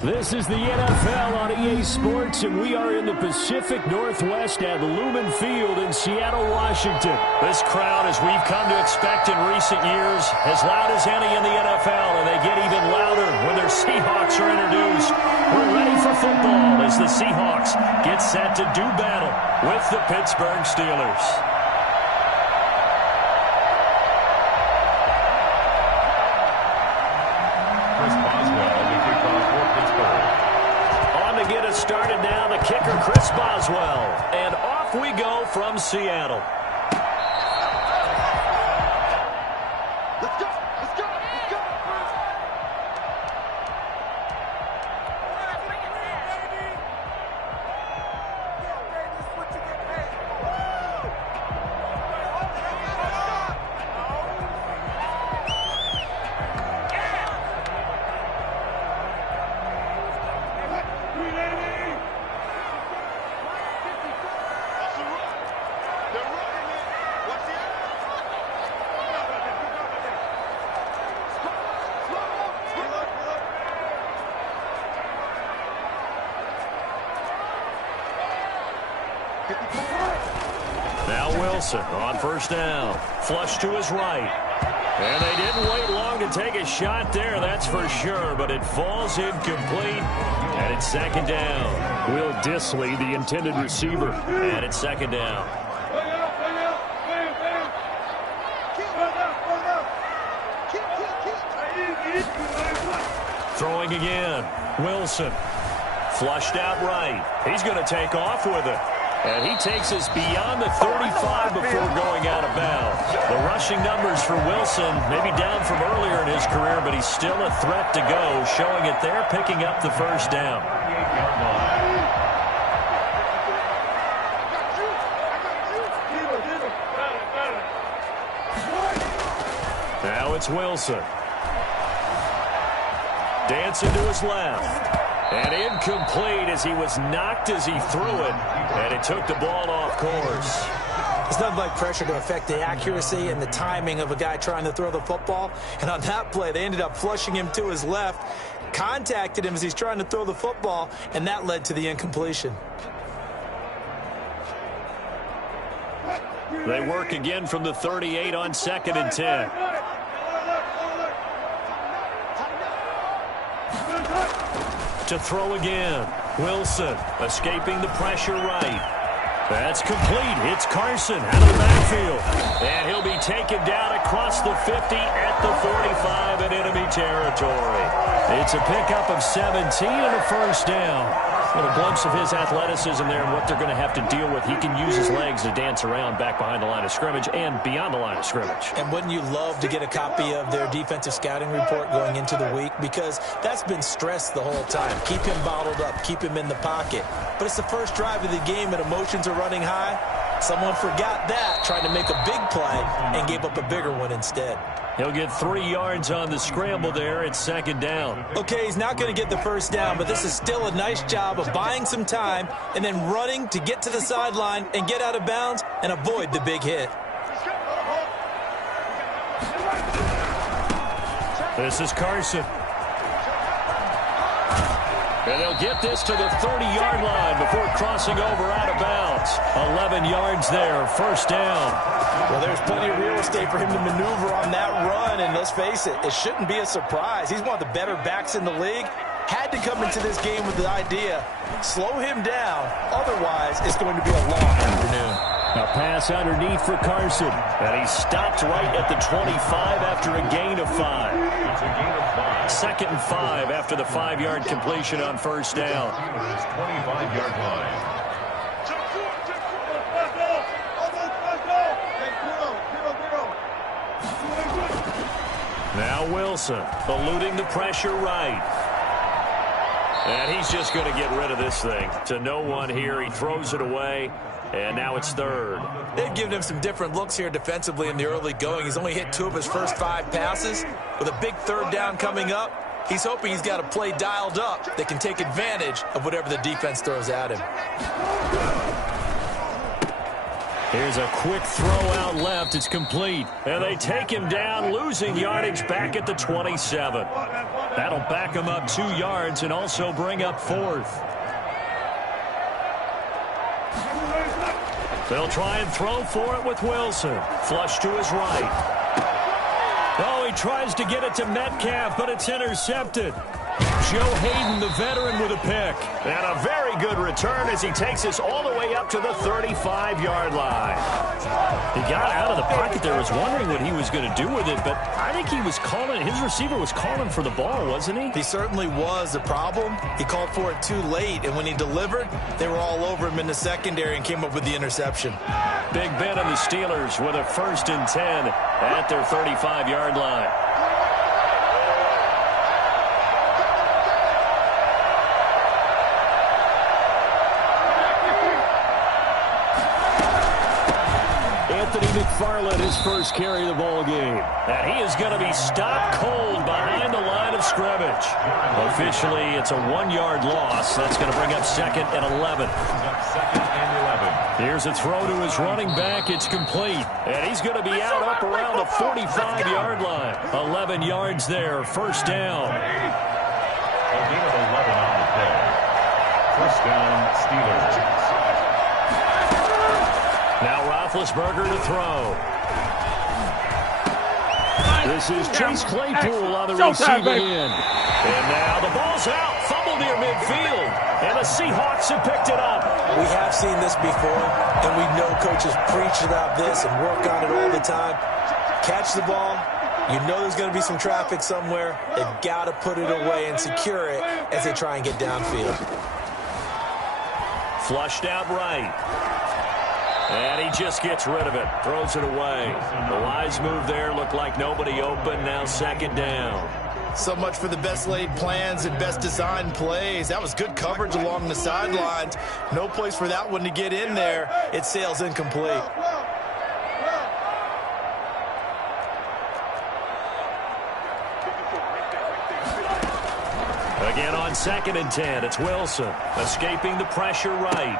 This is the NFL on EA Sports, and we are in the Pacific Northwest at Lumen Field in Seattle, Washington. This crowd, as we've come to expect in recent years, as loud as any in the NFL, and they get even louder when their Seahawks are introduced. We're ready for football as the Seahawks get set to do battle with the Pittsburgh Steelers. Started now, the kicker, Chris Boswell. And off we go from Seattle. Let's go! Let's go! Let's go! Now Wilson on first down. Flush to his right. And they didn't wait long to take a shot there, that's for sure, but it falls incomplete. And it's second down. Will Dissly, the intended receiver. And it's second down. Throwing again. Wilson. Flushed out right. He's going to take off with it. And he takes us beyond the 35 before going out of bounds. The rushing numbers for Wilson maybe down from earlier in his career, but he's still a threat to go, showing it there, picking up the first down. Now it's Wilson. Dancing to his left. And incomplete as he was knocked as he threw it. And it took the ball off course. It's nothing like pressure to affect the accuracy and the timing of a guy trying to throw the football. And on that play, they ended up flushing him to his left, contacted him as he's trying to throw the football, and that led to the incompletion. They work again from the 38 on 2nd and 10. To throw again. Wilson escaping the pressure right. That's complete. It's Carson out of the backfield. And he'll be taken down across the 50 at the 45 in enemy territory. It's a pickup of 17 and a first down. A little glimpse of his athleticism there and what they're going to have to deal with. He can use his legs to dance around back behind the line of scrimmage and beyond the line of scrimmage. And wouldn't you love to get a copy of their defensive scouting report going into the week? Because that's been stressed the whole time. Keep him bottled up. Keep him in the pocket. But it's the first drive of the game and emotions are running high. Someone forgot that, trying to make a big play, and gave up a bigger one instead. He'll get 3 yards on the scramble there. It's second down. Okay, he's not going to get the first down, but this is still a nice job of buying some time and then running to get to the sideline and get out of bounds and avoid the big hit. This is Carson. And they'll get this to the 30-yard line before crossing over out of bounds. 11 yards there, first down. Well, there's plenty of real estate for him to maneuver on that run, and let's face it, it shouldn't be a surprise. He's one of the better backs in the league. Had to come into this game with the idea, slow him down, otherwise it's going to be a long afternoon. A pass underneath for Carson, and he stopped right at the 25 after a gain of 5. Second and 5 after the 5-yard completion on first down. 25-yard line. Now Wilson eluding the pressure right. And he's just going to get rid of this thing. To no one here. He throws it away. And now it's third. They've given him some different looks here defensively in the early going. He's only hit 2 of his first 5 passes. With a big third down coming up, he's hoping he's got a play dialed up that can take advantage of whatever the defense throws at him. Here's a quick throw out left. It's complete. And they take him down, losing yardage back at the 27. That'll back him up 2 yards and also bring up 4th. They'll try and throw for it with Wilson. Flush to his right. Oh, he tries to get it to Metcalf, but it's intercepted. Joe Hayden, the veteran, with a pick. And a very good return as he takes us all the way up to the 35-yard line. He got out of the pocket there, was wondering what he was going to do with it, but I think he was calling, his receiver was calling for the ball, wasn't he? He certainly was. The problem, he called for it too late, and when he delivered, they were all over him in the secondary and came up with the interception. Big Ben and the Steelers with a 1st and 10 at their 35-yard line. McFarland, his first carry of the ball game. And he is going to be stopped cold behind the line of scrimmage. Officially, it's a 1-yard loss. That's going to bring up 2nd and 11. Here's a throw to his running back. It's complete. And he's going to be out up around the 45-yard line. 11 yards there. 1st down. A gain of 11 on the play. 1st down, Steelers. Now Roethlisberger to throw. This is Chase Claypool on the receiving end. And now the ball's out. Fumble near midfield. And the Seahawks have picked it up. We have seen this before, and we know coaches preach about this and work on it all the time. Catch the ball. You know there's going to be some traffic somewhere. They've got to put it away and secure it as they try and get downfield. Flushed out right. And he just gets rid of it. Throws it away. The wise move there. Looked like nobody open. Now 2nd down. So much for the best laid plans and best designed plays. That was good coverage along the sidelines. No place for that one to get in there. It sails incomplete. Again on 2nd and 10. It's Wilson escaping the pressure right.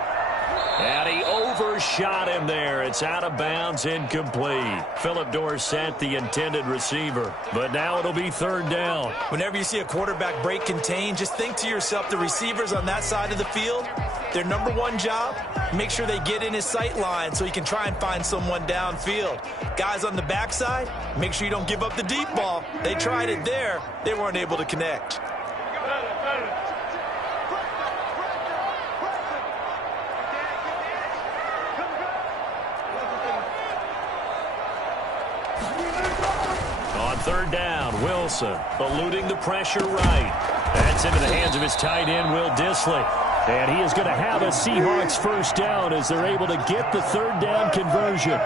And he overshot him there. It's out of bounds, incomplete. Philip Dorsett, the intended receiver. But now it'll be 3rd down. Whenever you see a quarterback break contain, just think to yourself, the receivers on that side of the field, their number 1 job, make sure they get in his sight line so he can try and find someone downfield. Guys on the backside, make sure you don't give up the deep ball. They tried it there. They weren't able to connect. On 3rd down, Wilson eluding the pressure right. That's into the hands of his tight end, Will Dissly. And he is going to have a Seahawks 1st down as they're able to get the 3rd down conversion.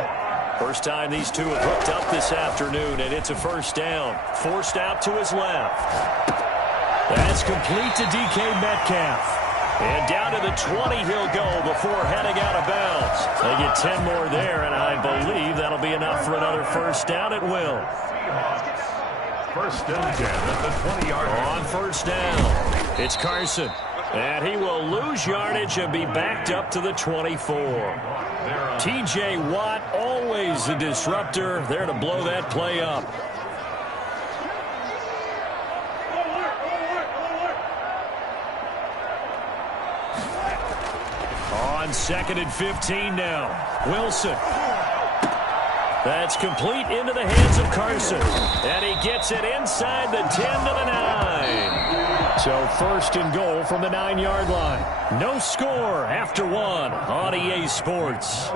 First time these two have hooked up this afternoon, and it's a 1st down. Forced out to his left. That's complete to DK Metcalf. And down to the 20 he'll go before heading out of bounds. They get 10 more there, and I believe that'll be enough for another 1st down at will. 1st and 10 at the 20-yard line. On 1st down, it's Carson. And he will lose yardage and be backed up to the 24. T.J. Watt, always a disruptor, there to blow that play up. On 2nd and 15 now. Wilson. That's complete into the hands of Carson. And he gets it inside the 10 to the 9. So 1st and goal from the 9-yard line. No score after 1 on EA Sports.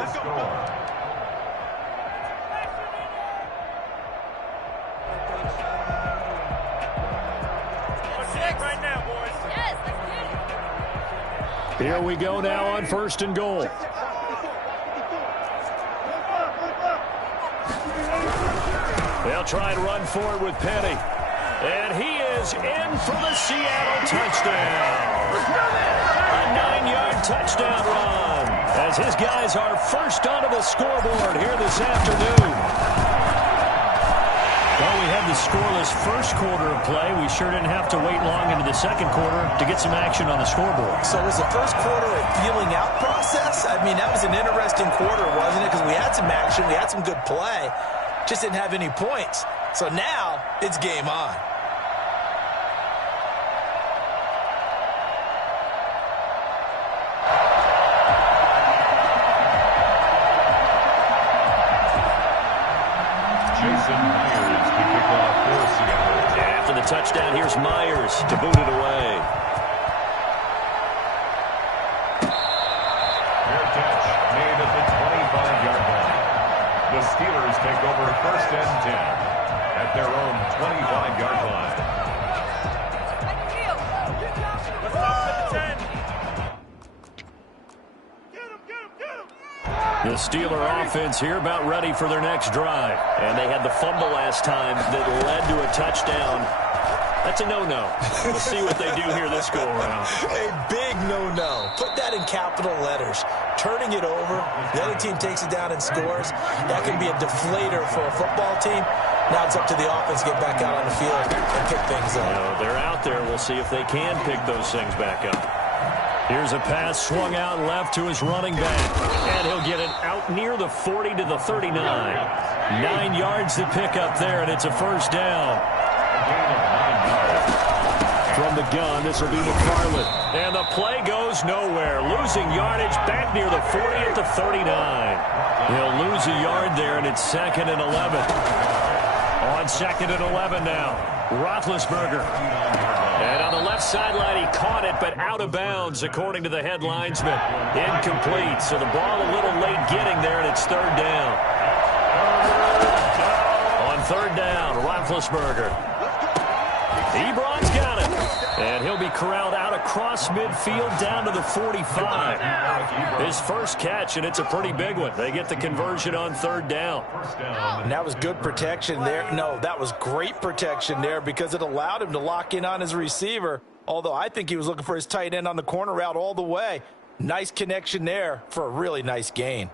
Here we go now on 1st and goal. They'll try and run forward with Penny. And he is in for the Seattle touchdown. A 9-yard touchdown run as his guys are first onto the scoreboard here this afternoon. Well, we have the scoreless first quarter of play, we sure didn't have to wait long into the second quarter to get some action on the scoreboard. So was the first quarter a feeling out process? I mean, that was an interesting quarter, wasn't it? Because we had some action, we had some good play, just didn't have any points. So now it's game on. After the touchdown, here's Myers to boot it away. Fair catch made at the 25-yard line. The Steelers take over 1st and 10 at their own 25-yard line. The Steeler offense here about ready for their next drive. And they had the fumble last time that led to a touchdown. That's a no-no. We'll see what they do here this go-around. A big no-no. Put that in capital letters. Turning it over, the other team takes it down and scores. That can be a deflator for a football team. Now it's up to the offense to get back out on the field and pick things up. They're out there. We'll see if they can pick those things back up. Here's a pass swung out left to his running back. And he'll get it out near the 40 to the 39. 9 yards to pick up there, and it's a first down. From the gun, this will be McFarland. And the play goes nowhere. Losing yardage back near the 40 at the 39. He'll lose a yard there, and it's 2nd and 11. On 2nd and 11 now. Roethlisberger. And on the left sideline, he caught it, but out of bounds, according to the head linesman. Incomplete, so the ball a little late getting there, and it's 3rd down. On 3rd down, Roethlisberger. Ebron's got it. And he'll be corralled out across midfield down to the 45. His first catch, and it's a pretty big one. They get the conversion on 3rd down. And that was good protection there. No, that was great protection there because it allowed him to lock in on his receiver, although I think he was looking for his tight end on the corner route all the way. Nice connection there for a really nice gain.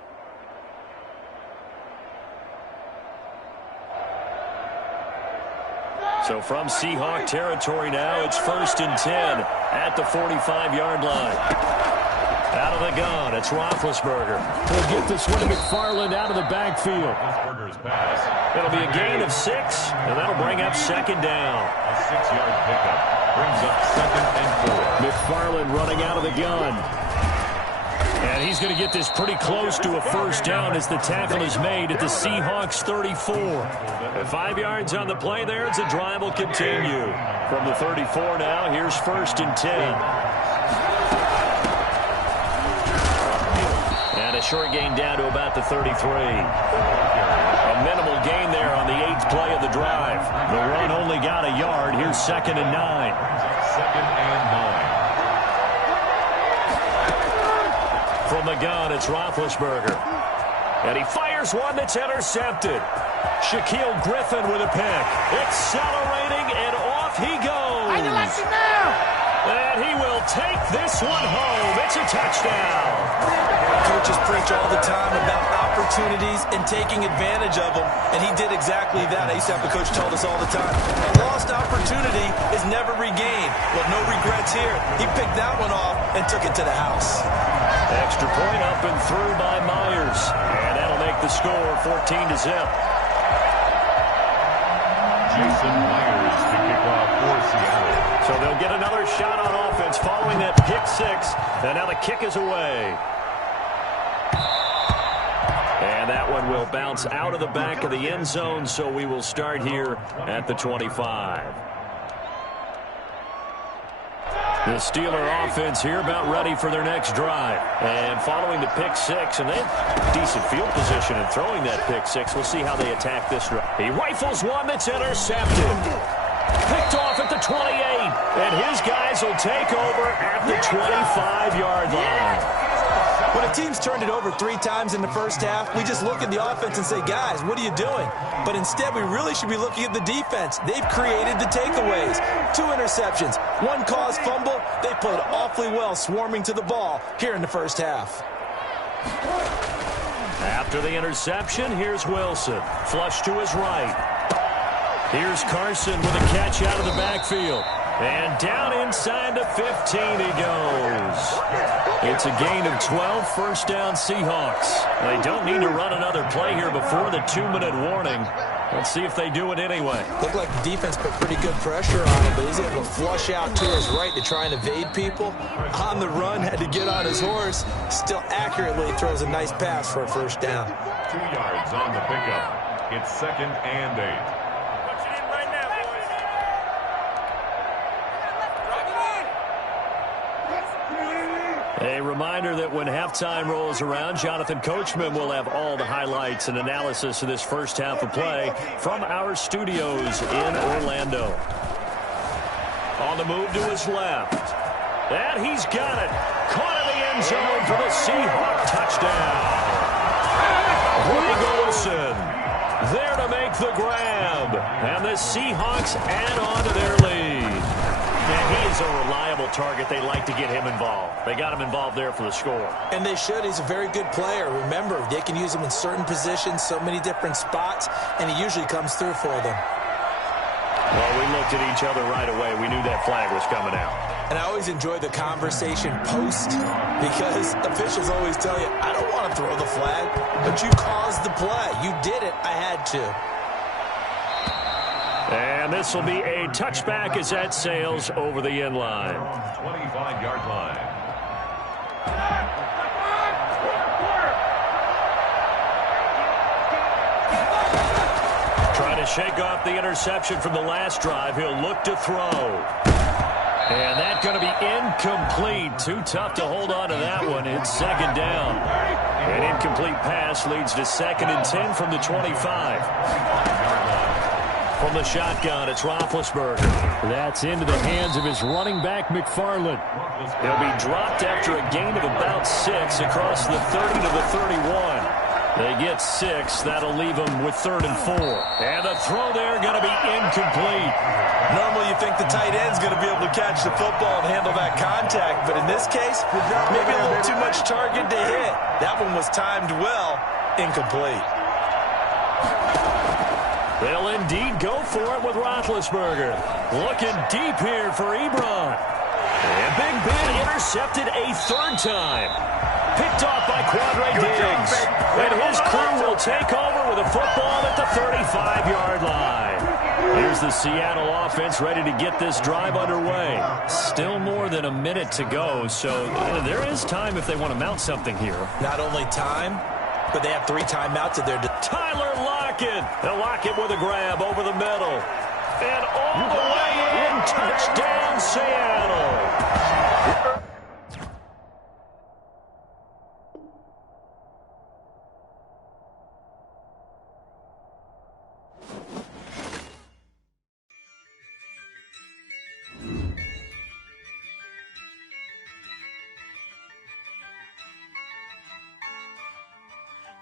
So from Seahawk territory now, it's 1st and 10 at the 45-yard line. Out of the gun, it's Roethlisberger. He'll get this one to McFarland out of the backfield. It'll be a gain of 6, and that'll bring up 2nd down. A 6-yard pickup brings up 2nd and 4. McFarland running out of the gun. And he's going to get this pretty close to a first down as the tackle is made at the Seahawks 34. And 5 yards on the play there as the drive will continue. From the 34 now, here's 1st and 10. And a short gain down to about the 33. A minimal gain there on the 8th play of the drive. The run only got a yard. Here's 2nd and 9. 2nd and 9. From the gun, it's Roethlisberger. And he fires one that's intercepted. Shaquille Griffin with a pick. Accelerating, and off he goes. I like it now. And he will take this one home. It's a touchdown. Coaches preach all the time about opportunities and taking advantage of them, and he did exactly that. I used to have a coach told us all the time, a lost opportunity is never regained. Well, no regrets here. He picked that one off and took it to the house. Extra point up and through by Myers. And that'll make the score 14-0. Jason Myers to kick off for Seattle. So they'll get another shot on offense following that pick 6. And now the kick is away. And that one will bounce out of the back of the end zone, so we will start here at the 25. The Steeler offense here about ready for their next drive. And following the pick 6, and they have decent field position in throwing that pick 6. We'll see how they attack this drive. He rifles one that's intercepted. Picked off at the 28. And his guys will take over at the 25-yard line. When a team's turned it over 3 times in the first half, we just look at the offense and say, guys, what are you doing? But instead, we really should be looking at the defense. They've created the takeaways. 2 interceptions, 1 caused fumble. They played awfully well swarming to the ball here in the first half. After the interception, here's Wilson. Flush to his right. Here's Carson with a catch out of the backfield. And down inside the 15 he goes. It's a gain of 12, first down Seahawks. They don't need to run another play here before the 2-minute warning. Let's see if they do it anyway. Looked like the defense put pretty good pressure on him, but he's able to flush out to his right to try and evade people. On the run, had to get on his horse. Still accurately throws a nice pass for a first down. 2 yards on the pickup. It's 2nd and 8. A reminder that when halftime rolls around, Jonathan Coachman will have all the highlights and analysis of this first half of play from our studios in Orlando. On the move to his left. And he's got it. Caught in the end zone for the Seahawk touchdown. Greg Olsen there to make the grab. And the Seahawks add on to their lead. And he is a reliable target. They like to get him involved. They got him involved there for the score. And they should. He's a very good player. Remember, they can use him in certain positions, so many different spots, and he usually comes through for them. Well, we looked at each other right away. We knew that flag was coming out. And I always enjoy the conversation post because officials always tell you, I don't want to throw the flag, but you caused the play. You did it. I had to. And this will be a touchback as that sails over the end line. 25-yard line. Trying to shake off the interception from the last drive. He'll look to throw. And that's going to be incomplete. Too tough to hold on to that one. It's 2nd down. An incomplete pass leads to 2nd and 10 from the 25. From the shotgun, it's Roethlisberger. That's into the hands of his running back, McFarland. He'll be dropped after a gain of about 6 across the 30 to the 31. They get 6. That'll leave them with 3rd and 4. And the throw there going to be incomplete. Normally you think the tight end's going to be able to catch the football and handle that contact, but in this case, maybe a little too much target to hit. That one was timed well. Incomplete. They'll indeed go for it with Roethlisberger. Looking deep here for Ebron. And Big Ben intercepted a 3rd time. Picked off by Quadre Diggs. And his crew will take over with a football at the 35-yard line. Here's the Seattle offense ready to get this drive underway. Still more than a minute to go, so there is time if they want to mount something here. Not only time, but they have 3 timeouts at their Tyler Lockett. And Lockett with a grab over the middle. And all the way in. Touchdown, Seattle.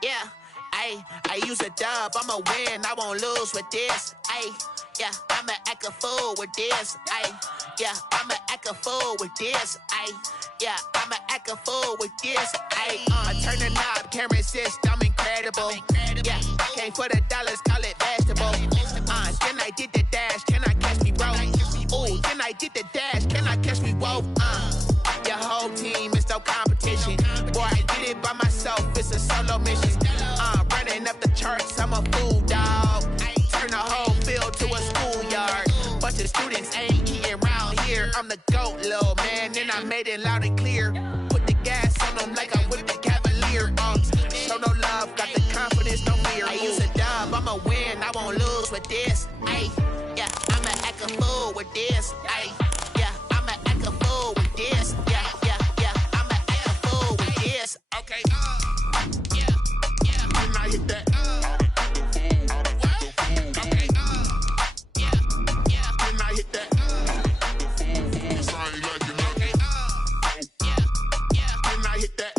Yeah, I use a dub, I'ma win, I won't lose with this. Yeah, I'ma act a fool with this. Yeah, I'ma act a fool with this. Yeah, I'ma act a fool with this. I turn the knob, camera assist, I'm incredible. Yeah, came for the dollars, call it vegetable. Then I did the dash, can I catch me, bro? Ooh, then I did the dash, can I catch me, whoa? Your whole team is no competition. Boy, I did it by myself, it's a solo mission. Running up the charts, I'm a fool, dog. Turn the whole field to a schoolyard. Bunch of students ain't eating around here. I'm the GOAT, little man, and I made it loud and clear. Put the gas on them like I'm with the Cavalier. Show no love, got the confidence, no fear. I use a dub, I'ma win, I won't lose with this. Yeah, I'ma act a fool with this. Yeah, I'ma act a fool with this. Yeah, I'ma act a fool with this. Okay, yeah, can I hit that? Okay, yeah, can I hit that? Can I hit that?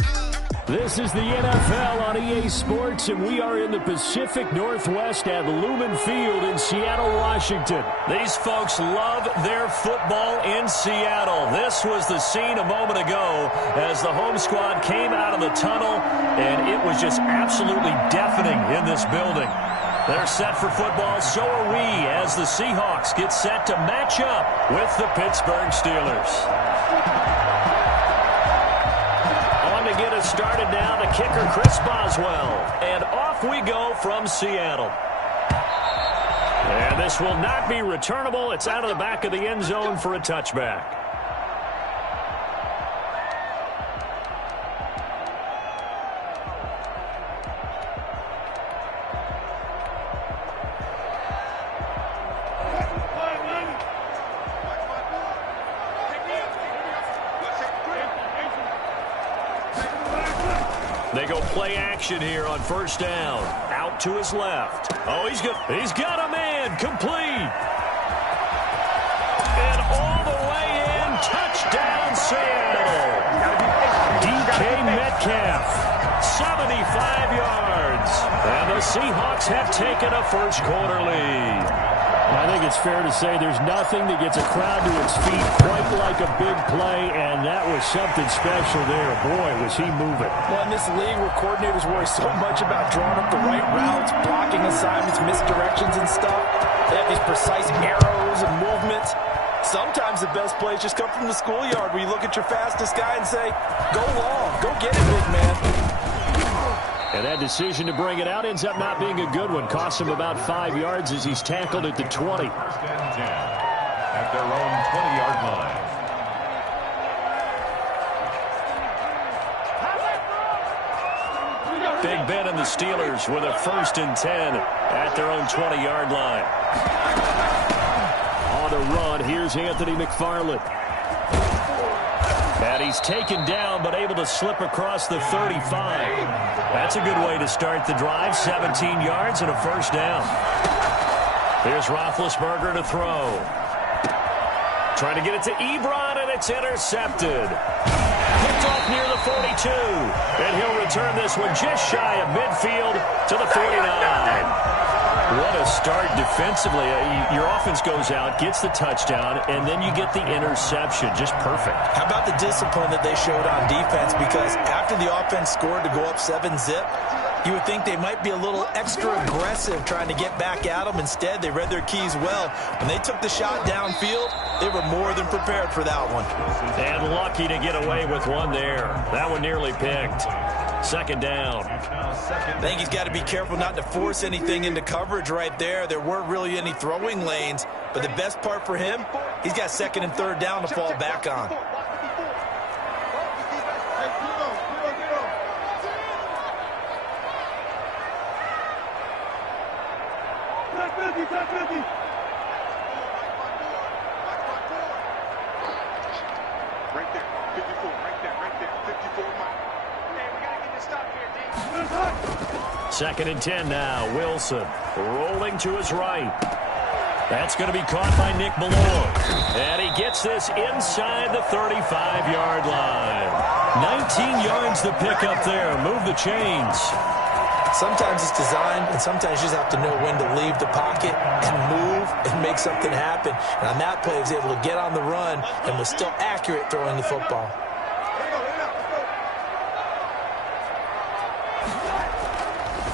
This is the NFL on EA Sports, and we are in the Pacific Northwest at Lumen Field in Seattle, Washington. These folks love their football in Seattle. This was the scene a moment ago as the home squad came out of the tunnel, and it was just absolutely deafening in this building. They're set for football, so are we, as the Seahawks get set to match up with the Pittsburgh Steelers. On to get us started now, the kicker, Chris Boswell. And off we go from Seattle. And this will not be returnable. It's out of the back of the end zone for a touchback. They go play action here on first down. Out to his left. Oh, he's got a man. Complete. And all the way in. Touchdown, Seattle. DK Metcalf. 75 yards. And the Seahawks have taken a first quarter lead. I think it's fair to say there's nothing that gets a crowd to its feet quite like a big play, and that was something special there. Boy, was he moving. Well, in this league where coordinators worry so much about drawing up the right routes, blocking assignments, misdirections and stuff, they have these precise arrows and movements. Sometimes the best plays just come from the schoolyard where you look at your fastest guy and say, go long, go get it, big man. And that decision to bring it out ends up not being a good one. Costs him about 5 yards as he's tackled at the 20. First and 10 at their own 20-yard line. Big Ben and the Steelers with a first and 10 at their own 20-yard line. On the run, here's Anthony McFarland. And he's taken down, but able to slip across the 35. That's a good way to start the drive. 17 yards and a first down. Here's Roethlisberger to throw. Trying to get it to Ebron, and it's intercepted. Picked off near the 42. And he'll return this one just shy of midfield to the 49. What a start defensively. Your offense goes out, gets the touchdown, and then you get the interception. Just perfect. How about the discipline that they showed on defense? Because after the offense scored to go up 7-zip, you would think they might be a little extra aggressive trying to get back at them. Instead, they read their keys well. When they took the shot downfield, they were more than prepared for that one. And lucky to get away with one there. That one nearly picked. Second down. I think he's got to be careful not to force anything into coverage right there. There weren't really any throwing lanes, but the best part for him, he's got second and third down to fall back on. Right there, 54, right there, 54 miles. Hey, we got to get this stop here, D. Second and 10 now. Wilson rolling to his right. That's going to be caught by Nick Malone. And he gets this inside the 35-yard line. 19 yards to pick up there. Move the chains. Sometimes it's designed, and sometimes you just have to know when to leave the pocket and move and make something happen. And on that play, he was able to get on the run and was still accurate throwing the football.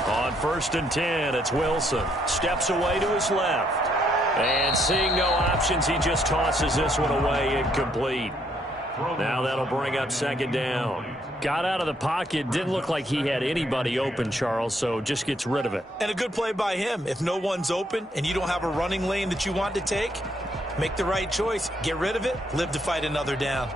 On first and 10, it's Wilson. Steps away to his left. And seeing no options, he just tosses this one away incomplete. Now that'll bring up second down. Got out of the pocket. Didn't look like he had anybody open, Charles, so just gets rid of it. And a good play by him. If no one's open and you don't have a running lane that you want to take, make the right choice. Get rid of it. Live to fight another down.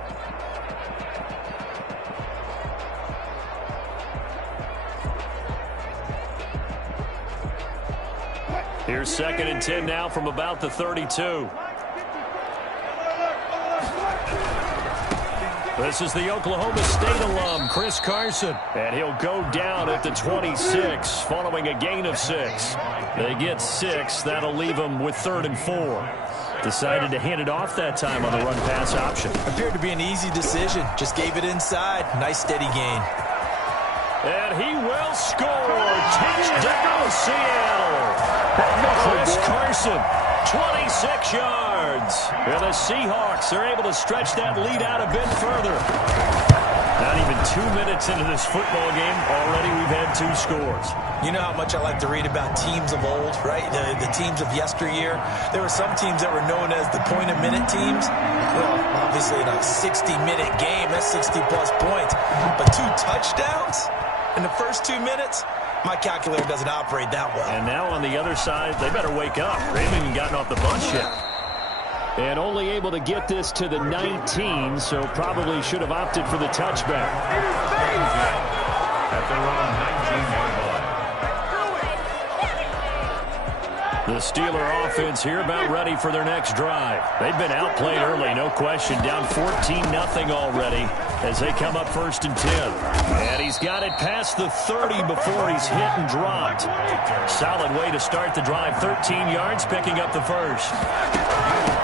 Here's second and 10 now from about the 32. This is the Oklahoma State alum, Chris Carson. And he'll go down at the 26 following a gain of 6. They get 6. That'll leave them with 3rd and 4. Decided to hand it off that time on the run-pass option. Appeared to be an easy decision. Just gave it inside. Nice steady gain. And he will score. Touchdown, Seattle. Chris Carson, 26 yards. And the Seahawks are able to stretch that lead out a bit further. Not even 2 minutes into this football game, already we've had 2 scores. You know how much I like to read about teams of old, right? The teams of yesteryear. There were some teams that were known as the point-a-minute teams. Well, obviously in a 60-minute game, that's 60-plus points. But 2 touchdowns in the first 2 minutes? My calculator doesn't operate that well. And now on the other side, they better wake up. They haven't even gotten off the bus yet. And only able to get this to the 19, so probably should have opted for the touchback. At their own 19-yard line. The Steeler offense here about ready for their next drive. They've been outplayed early, no question. Down 14-0 already as they come up 1st and 10. And he's got it past the 30 before he's hit and dropped. Solid way to start the drive. 13 yards, picking up the first.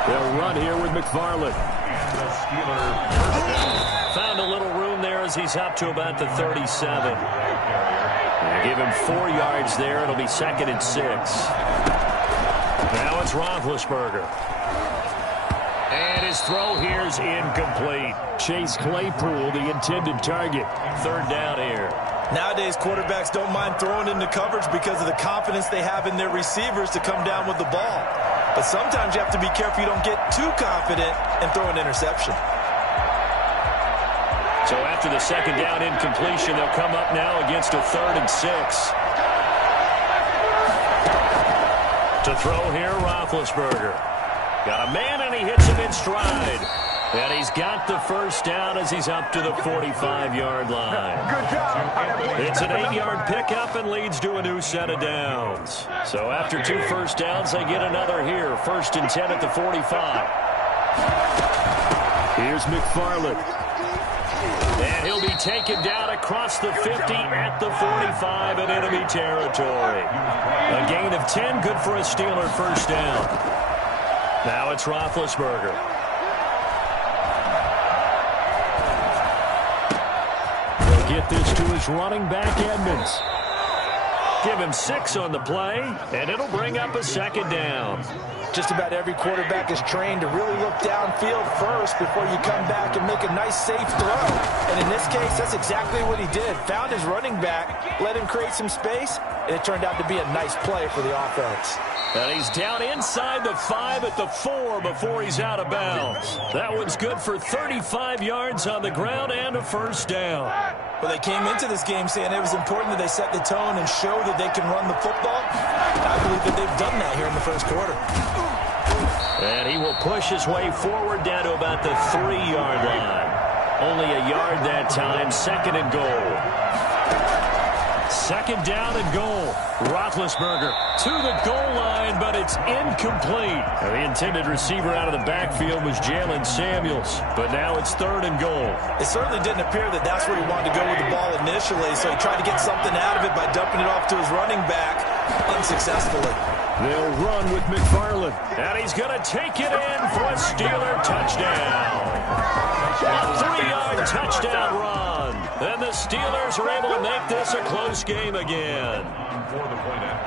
They'll run here with McFarland. And the Steelers Found a little room there as he's up to about the 37. Give him 4 yards there. It'll be 2nd and 6. Now it's Roethlisberger. And his throw here is incomplete. Chase Claypool, the intended target. 3rd down here. Nowadays, quarterbacks don't mind throwing into coverage because of the confidence they have in their receivers to come down with the ball. But sometimes you have to be careful you don't get too confident and throw an interception. So after the 2nd down incompletion, they'll come up now against a 3rd and 6. To throw here, Roethlisberger. Got a man, and he hits him in stride. And he's got the first down as he's up to the 45-yard line. It's an 8-yard pickup and leads to a new set of downs. So after 2 first downs, they get another here. 1st and 10 at the 45. Here's McFarland. And he'll be taken down across the 50 at the 45 in enemy territory. A gain of 10, good for a Steeler first down. Now it's Roethlisberger. They'll get this to his running back, Edmonds. Give him 6 on the play, and it'll bring up a 2nd down. Just about every quarterback is trained to really look downfield first before you come back and make a nice, safe throw. And in this case, that's exactly what he did. Found his running back, let him create some space, and it turned out to be a nice play for the offense. And he's down inside the 5 at the 4 before he's out of bounds. That one's good for 35 yards on the ground and a first down. Well, they came into this game saying it was important that they set the tone and show that they can run the football. I believe that they've done that here in the first quarter. And he will push his way forward down to about the 3-yard line. Only a yard that time, 2nd and goal. 2nd down and goal. Roethlisberger to the goal line, but it's incomplete. Now, the intended receiver out of the backfield was Jalen Samuels, but now it's 3rd and goal. It certainly didn't appear that that's where he wanted to go with the ball initially, so he tried to get something out of it by dumping it off to his running back unsuccessfully. They'll run with McFarland. And he's going to take it in for a Steeler touchdown. A 3-yard touchdown run. And the Steelers are able to make this a close game again.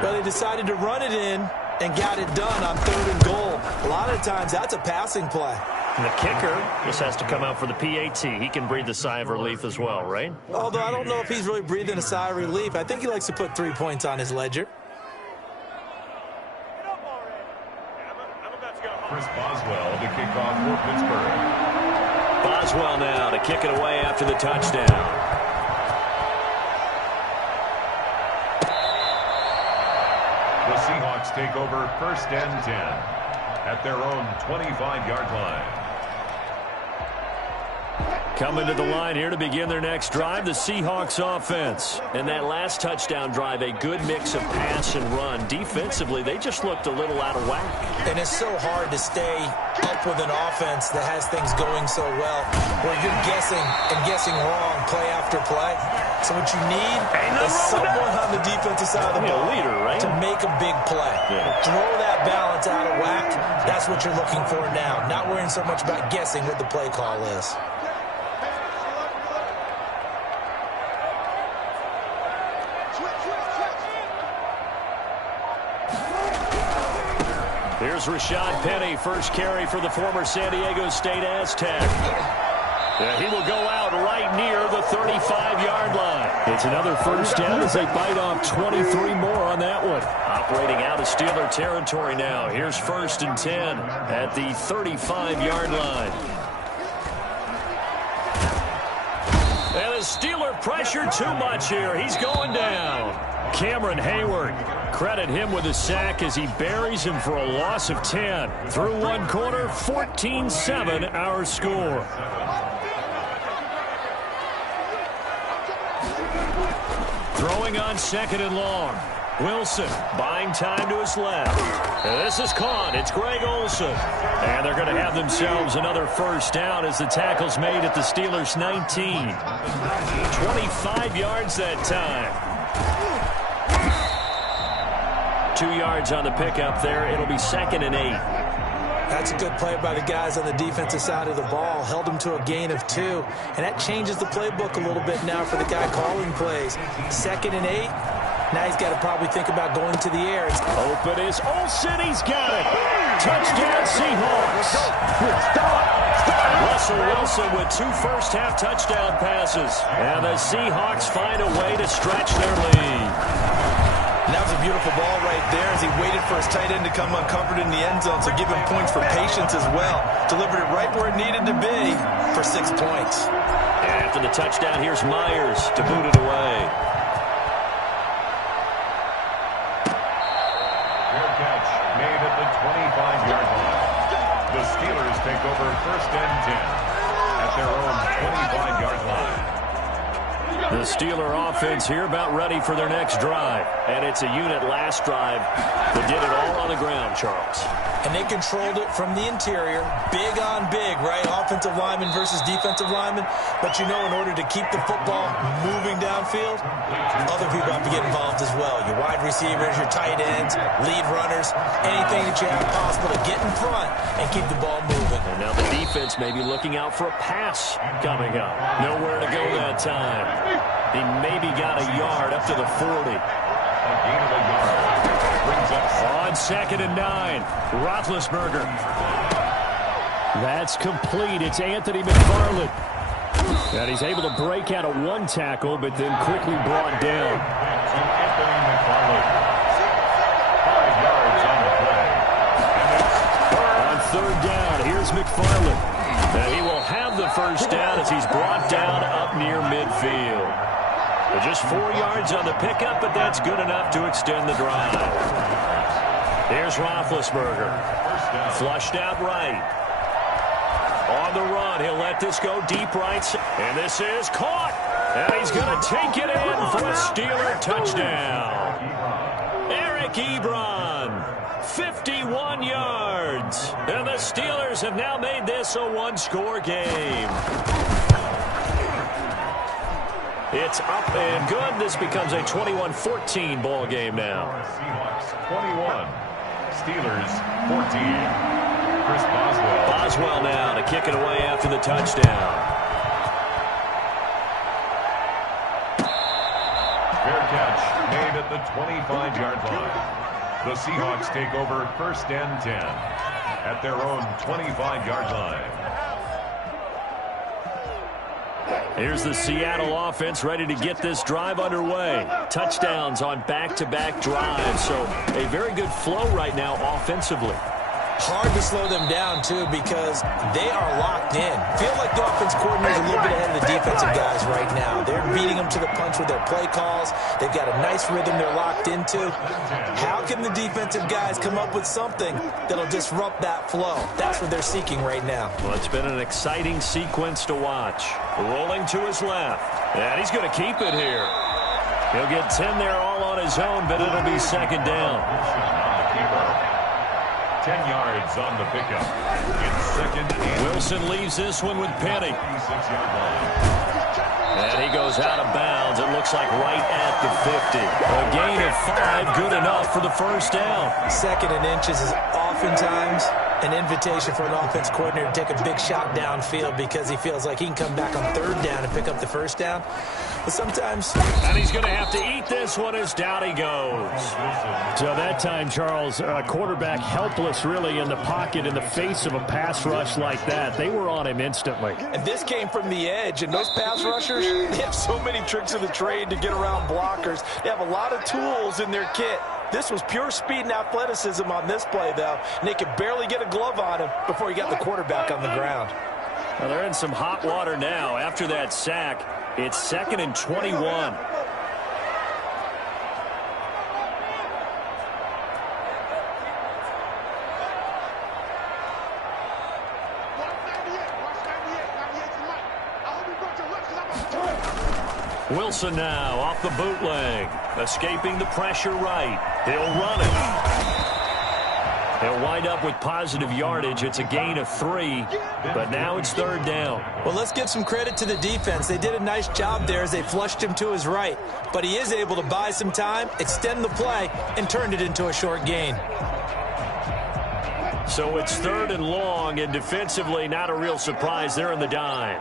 Well, they decided to run it in and got it done on 3rd and goal. A lot of times, that's a passing play. And the kicker just has to come out for the PAT. He can breathe a sigh of relief as well, right? Although I don't know if he's really breathing a sigh of relief. I think he likes to put 3 points on his ledger. Chris Boswell to kick off for Pittsburgh. Boswell now to kick it away after the touchdown. The Seahawks take over 1st and 10 at their own 25-yard line. Coming to the line here to begin their next drive, the Seahawks offense. And that last touchdown drive, a good mix of pass and run. Defensively, they just looked a little out of whack. And it's so hard to stay up with an offense that has things going so well, where you're guessing and guessing wrong play after play. So what you need is someone on the defensive side of the ball leader, right? to make a big play. Yeah. Throw that balance out of whack. That's what you're looking for now. Not worrying so much about guessing what the play call is. Here's Rashad Penny, first carry for the former San Diego State Aztec. He will go out right near the 35-yard line. It's another first down as they bite off 23 more on that one. Operating out of Steeler territory now. Here's 1st and 10 at the 35-yard line. And the Steeler pressure too much here. He's going down. Cameron Hayward, credit him with a sack as he buries him for a loss of 10. Through one quarter, 14-7 our score. Throwing on 2nd and long. Wilson buying time to his left. And this is caught. It's Greg Olsen. And they're going to have themselves another first down as the tackle's made at the Steelers' 19. 25 yards that time. 2 yards on the pickup there. It'll be 2nd and 8. That's a good play by the guys on the defensive side of the ball. Held him to a gain of 2. And that changes the playbook a little bit now for the guy calling plays. 2nd and 8. Now he's got to probably think about going to the air. Open is Olsen. He's got it. Touchdown Seahawks. Russell Wilson with 2 first-half touchdown passes. And the Seahawks find a way to stretch their lead. And that was a beautiful ball right there as he waited for his tight end to come uncovered in the end zone, so give him points for patience as well. Delivered it right where it needed to be for 6 points. And after the touchdown, here's Myers to boot it away. Fair catch made at the 25-yard line. The Steelers take over 1st and 10 at their own 25-yard line. The Steeler offense here about ready for their next drive. And it's a unit last drive that did it all on the ground, Charles. And they controlled it from the interior. Big on big, right? Offensive lineman versus defensive lineman. But you know, in order to keep the football moving downfield, other people have to get involved as well. Your wide receivers, your tight ends, lead runners, anything that you have possible to get in front and keep the ball moving. And now the defense may be looking out for a pass coming up. Nowhere to go that time. He maybe got a yard up to the 40. A gain of a yard. Brings up on 2nd and 9. Roethlisberger. That's complete. It's Anthony McFarland. And he's able to break out of 1 tackle, but then quickly brought down. to Anthony McFarland. 5 yards on the play. On 3rd down, here's McFarland. And he will have the first down as he's brought down up near midfield. Just 4 yards on the pickup, but that's good enough to extend the drive. Here's Roethlisberger. Flushed out right. On the run, he'll let this go deep right. And this is caught. And he's going to take it in for a Steeler touchdown. Eric Ebron, 51 yards. And the Steelers have now made this a 1-score game. It's up and good. This becomes a 21-14 ball game now. Seahawks 21, Steelers 14. Chris Boswell. Boswell now to kick it away after the touchdown. Fair catch made at the 25-yard line. The Seahawks take over 1st and 10 at their own 25-yard line. Here's the Seattle offense ready to get this drive underway. Touchdowns on back-to-back drives, so a very good flow right now offensively. Hard to slow them down, too, because they are locked in. Feel like the offense coordinator is a little bit ahead of the defensive guys right now. They're beating them to the punch with their play calls. They've got a nice rhythm they're locked into. How can the defensive guys come up with something that'll disrupt that flow? That's what they're seeking right now. Well, it's been an exciting sequence to watch. Rolling to his left. And he's going to keep it here. He'll get 10 there all on his own, but it'll be 2nd down. 10 yards on the pickup. It's 2nd and Wilson leaves this one with Penny. 36-yard line. And he goes out of bounds. It looks like right at the 50. A gain of 5, good enough for the first down. 2nd and inches is oftentimes an invitation for an offense coordinator to take a big shot downfield because he feels like he can come back on third down and pick up the first down. But sometimes... And he's going to have to eat this one as down he goes. So that time, Charles, quarterback helpless really in the pocket in the face of a pass rush like that. They were on him instantly. And this came from the edge, and those pass rushers, they have so many tricks of the trade to get around blockers. They have a lot of tools in their kit. This was pure speed and athleticism on this play, though, and they could barely get a glove on him before he got the quarterback on the ground. Well, they're in some hot water now. After that sack, it's 2nd and 21. Wilson now off the bootleg, escaping the pressure right. He'll run it. He'll wind up with positive yardage. It's a gain of 3, but now it's 3rd down. Well, let's give some credit to the defense. They did a nice job there as they flushed him to his right, but he is able to buy some time, extend the play, and turned it into a short gain. So it's 3rd and long, and defensively not a real surprise. They're in the dime.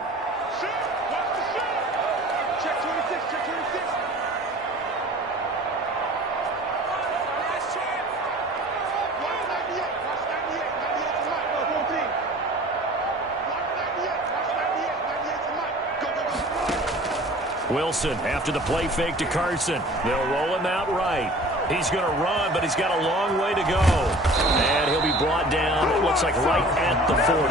Wilson after the play fake to Carson. They'll roll him out right. He's going to run, but he's got a long way to go. And he'll be brought down, it looks like right at the 40.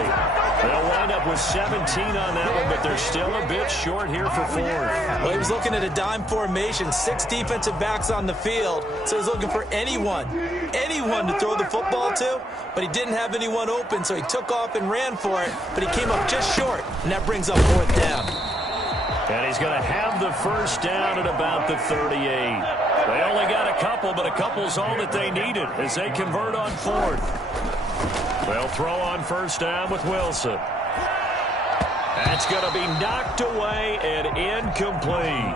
They'll wind up with 17 on that one, but they're still a bit short here for 4th. Well, he was looking at a dime formation, 6 defensive backs on the field, so he's looking for anyone to throw the football to, but he didn't have anyone open, so he took off and ran for it, but he came up just short, and that brings up 4th down. And he's going to have the first down at about the 38. They only got a couple, but a couple's all that they needed as they convert on 4th. They'll throw on first down with Wilson. That's going to be knocked away and incomplete.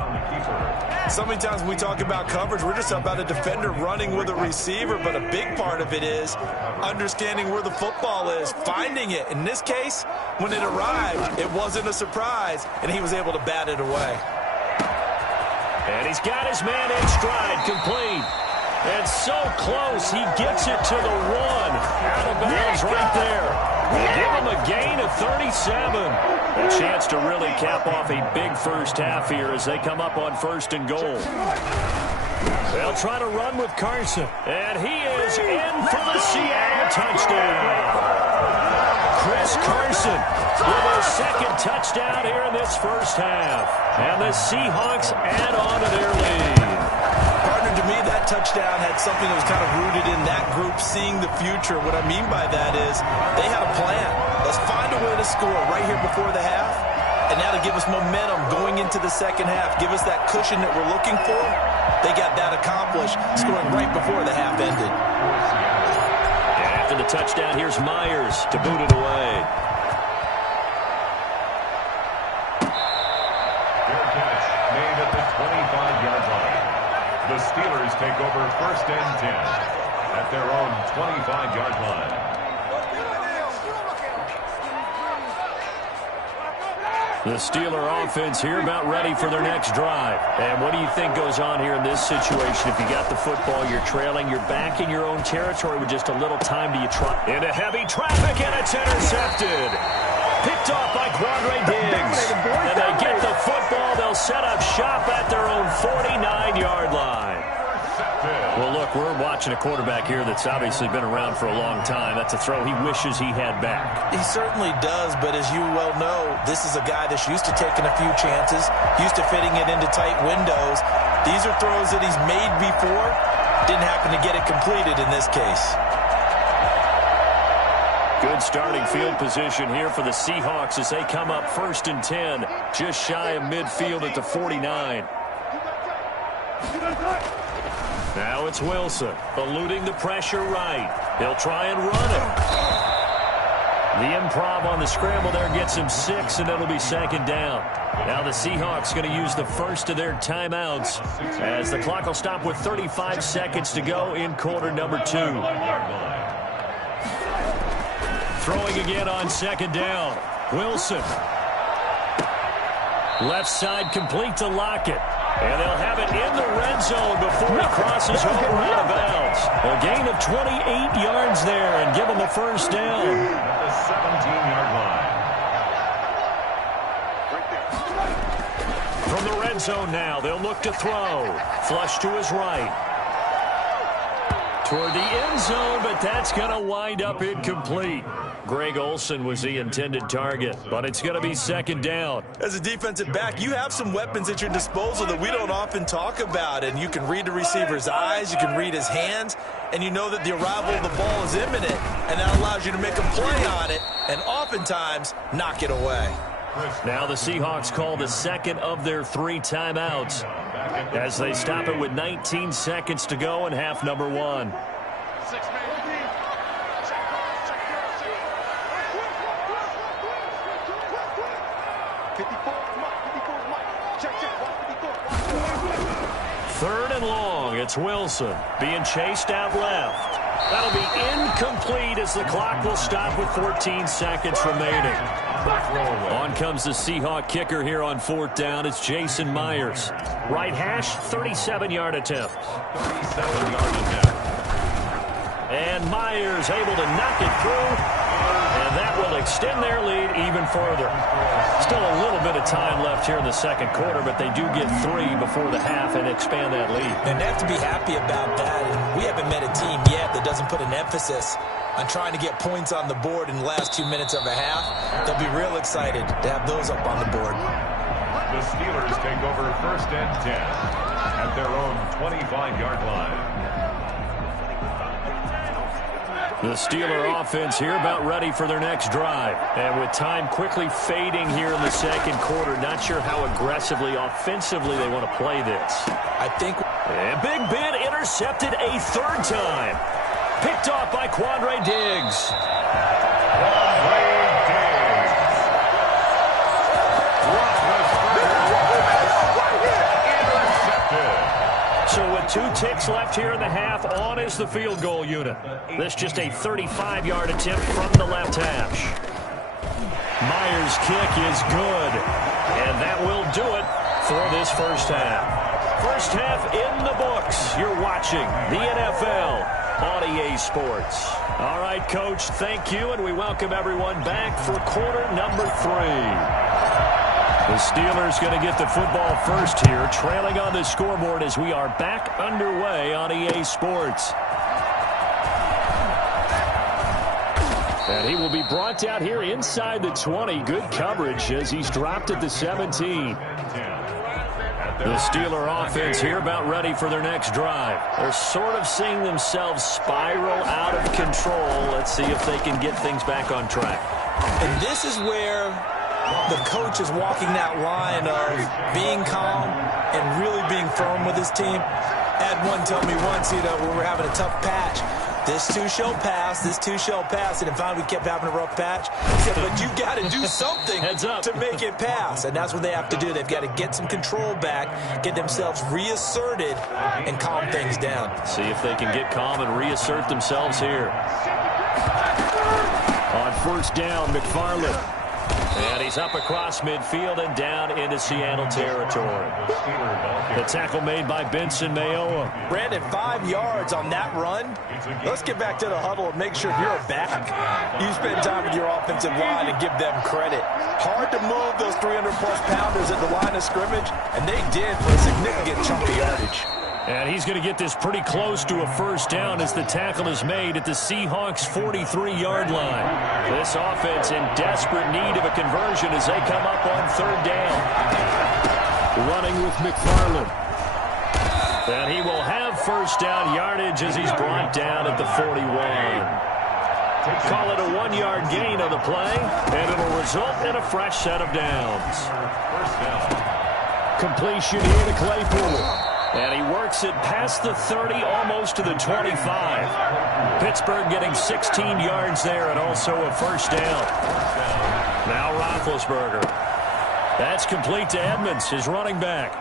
So many times when we talk about coverage, we're just about a defender running with a receiver, but a big part of it is understanding where the football is, finding it. In this case, when it arrived, it wasn't a surprise, and he was able to bat it away. And he's got his man in stride, complete. And so close, he gets it to the 1. Out of bounds right there. Give him a gain of 37. A chance to really cap off a big first half here as they come up on 1st and goal. They'll try to run with Carson. And he is in for the Seattle touchdown. Chris Carson with a 2nd touchdown here in this first half. And the Seahawks add on to their lead. Partner, to me, that touchdown had something that was kind of rooted in that group seeing the future. What I mean by that is they had a plan. Let's find a way to score right here before the half, and that'll give us momentum going into the second half, give us that cushion that we're looking for. They got that accomplished, scoring right before the half ended. And after the touchdown, here's Myers to boot it away. Made at the 25-yard line. The Steelers take over 1st and 10 at their own 25-yard line. The Steeler offense here about ready for their next drive. And what do you think goes on here in this situation? If you got the football, you're trailing, you're back in your own territory with just a little time. Do you try into heavy traffic, and it's intercepted. Picked off by Quandre Diggs. And they get the football. They'll set up shop at their own 49-yard line. Well, look, we're watching a quarterback here that's obviously been around for a long time. That's a throw he wishes he had back. He certainly does, but as you well know, this is a guy that's used to taking a few chances, used to fitting it into tight windows. These are throws that he's made before. Didn't happen to get it completed in this case. Good starting field position here for the Seahawks as they come up 1st and 10, just shy of midfield at the 49. Now it's Wilson, eluding the pressure right. He'll try and run it. The improv on the scramble there gets him 6, and it'll be 2nd down. Now the Seahawks going to use the first of their timeouts as the clock will stop with 35 seconds to go in quarter number 2. Throwing again on second down. Wilson. Left side complete to Lockett. And they'll have it in the red zone before he crosses over out of bounds. A gain of 28 yards there and give him the first down. At the 17-yard line. From the red zone now, they'll look to throw. Flush to his right. Toward the end zone, but that's going to wind up incomplete. Greg Olsen was the intended target, but it's going to be second down. As a defensive back, you have some weapons at your disposal that we don't often talk about, and you can read the receiver's eyes, you can read his hands, and you know that the arrival of the ball is imminent, and that allows you to make a play on it and oftentimes knock it away. Now the Seahawks call the second of their 3 timeouts as they stop it with 19 seconds to go in half number 1. Third and long. It's Wilson being chased out left. That'll be incomplete as the clock will stop with 14 seconds remaining. On comes the Seahawk kicker here on 4th down. It's Jason Myers. Right hash, 37-yard attempt. 37-yard attempt. And Myers able to knock it through. And that will extend their lead even further. Still a little bit of time left here in the second quarter, but they do get 3 before the half and expand that lead. And they have to be happy about that. And we haven't met a team yet that doesn't put an emphasis on trying to get points on the board in the last 2 minutes of a half. They'll be real excited to have those up on the board. The Steelers take over 1st and 10 at their own 25-yard line. The Steeler offense here about ready for their next drive. And with time quickly fading here in the second quarter, not sure how aggressively, offensively they want to play this. I think... And Big Ben intercepted a 3rd time. Picked off by Quandre Diggs. So with 2 ticks left here in the half, on is the field goal unit. This just a 35-yard attempt from the left hash. Myers' kick is good. And that will do it for this first half. First half in the books. You're watching the NFL on EA Sports. All right, Coach, thank you, and we welcome everyone back for quarter number 3. The Steelers going to get the football first here, trailing on the scoreboard as we are back underway on EA Sports. And he will be brought down here inside the 20. Good coverage as he's dropped at the 17. The Steeler offense here about ready for their next drive. They're sort of seeing themselves spiral out of control. Let's see if they can get things back on track. And this is where the coach is walking that line of being calm and really being firm with his team. Had one tell me once, when we were having a tough patch, this too shall pass, this too shall pass. And finally we kept having a rough patch. He said, but you got to do something to make it pass. And that's what they have to do. They've got to get some control back, get themselves reasserted, and calm things down. See if they can get calm and reassert themselves here. On 1st down, McFarland. And he's up across midfield and down into Seattle territory. The tackle made by Benson Mayowa. Brandon, 5 yards on that run. Let's get back to the huddle and make sure if you're a back, you spend time with your offensive line and give them credit. Hard to move those 300-plus pounders at the line of scrimmage, and they did for a significant chunk of yardage. And he's going to get this pretty close to a first down as the tackle is made at the Seahawks' 43-yard line. This offense in desperate need of a conversion as they come up on 3rd down. Running with McFarland. And he will have first down yardage as he's brought down at the 41. Call it a 1-yard gain on the play, and it'll result in a fresh set of downs. First down. Completion here to Claypool. And he works it past the 30, almost to the 25. Pittsburgh getting 16 yards there and also a first down. Now Roethlisberger. That's complete to Edmonds, his running back.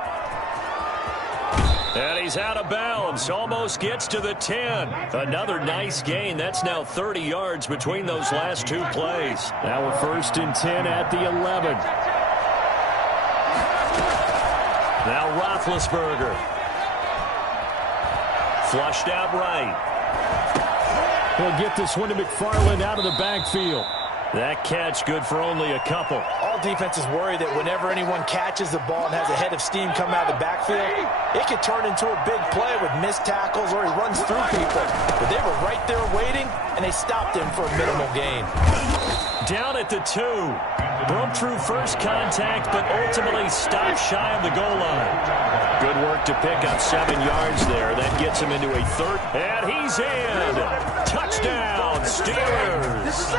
And he's out of bounds. Almost gets to the 10. Another nice gain. That's now 30 yards between those last two plays. Now a 1st and 10 at the 11. Now Roethlisberger. Flushed out right. He'll get this one to McFarland out of the backfield. That catch good for only a couple. All defenses worry that whenever anyone catches the ball and has a head of steam coming out of the backfield, it could turn into a big play with missed tackles or he runs through people. But they were right there waiting, and they stopped him for a minimal gain. Down at the 2. Broke through first contact, but ultimately stopped shy of the goal line. Good work to pick up 7 yards there. That gets him into a 3rd. And he's in. Touchdown, Steelers.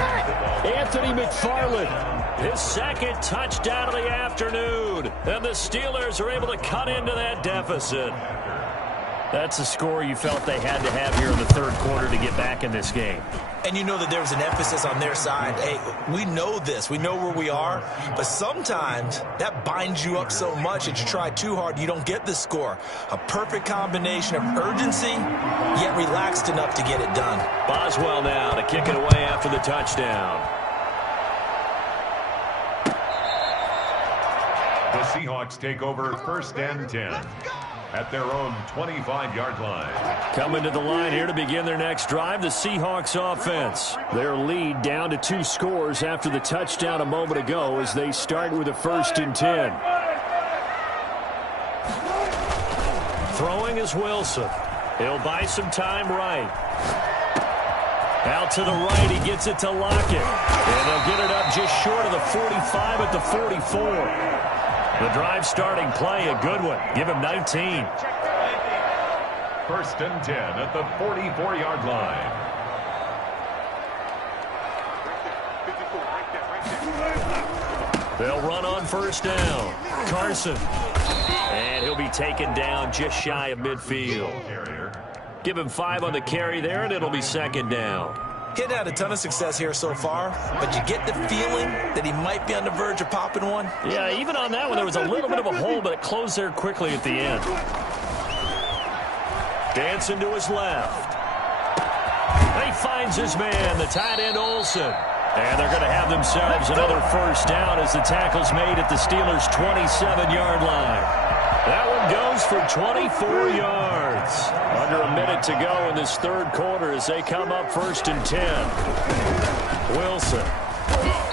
Anthony McFarland. His 2nd touchdown of the afternoon. And the Steelers are able to cut into that deficit. That's a score you felt they had to have here in the 3rd quarter to get back in this game. And you know that there was an emphasis on their side. Hey, we know this. We know where we are. But sometimes that binds you up so much that you try too hard, you don't get the score. A perfect combination of urgency, yet relaxed enough to get it done. Boswell now to kick it away after the touchdown. The Seahawks take over 1st and 10 at their own 25-yard line. Coming to the line here to begin their next drive, the Seahawks offense. Their lead down to 2 scores after the touchdown a moment ago as they start with a 1st and 10. Throwing is Wilson. He'll buy some time right. Out to the right, he gets it to Lockett. And they'll get it up just short of the 45 at the 44. The drive starting play, a good one. Give him 19. 1st and 10 at the 44-yard line. They'll run on 1st down. Carson. And he'll be taken down just shy of midfield. Give him 5 on the carry there, and it'll be 2nd down. He's had a ton of success here so far, but you get the feeling that he might be on the verge of popping one. Yeah, even on that one, there was a little bit of a hole, but it closed there quickly at the end. Dancing to his left. He finds his man, the tight end Olsen. And they're going to have themselves another 1st down as the tackle's made at the Steelers' 27-yard line. That one goes for 24 yards. Under a minute to go in this 3rd quarter as they come up 1st and 10. Wilson.